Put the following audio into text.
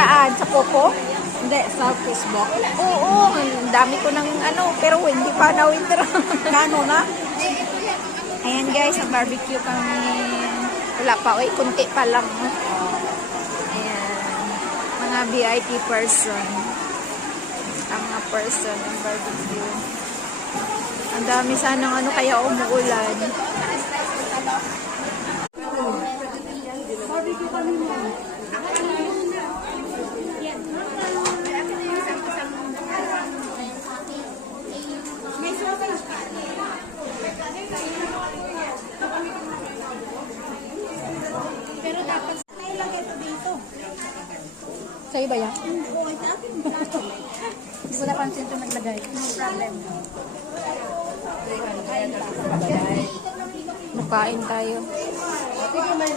Saan? Sa Popo? Hindi, sa Facebook. Oo, ang dami ko ng pero hindi pa na-withdraw. Kano na? Ayan guys, nag-barbecue kami. Wala pa, kunti pa lang. Ayan. Mga VIP person. Ang mga person ng barbecue. Ang dami sanang kaya umuulan. Pero dapat lang ito dito. Sa'yo ba yan? Hindi ko napansin ito naglagay. No problem. Makain tayo. Sige, may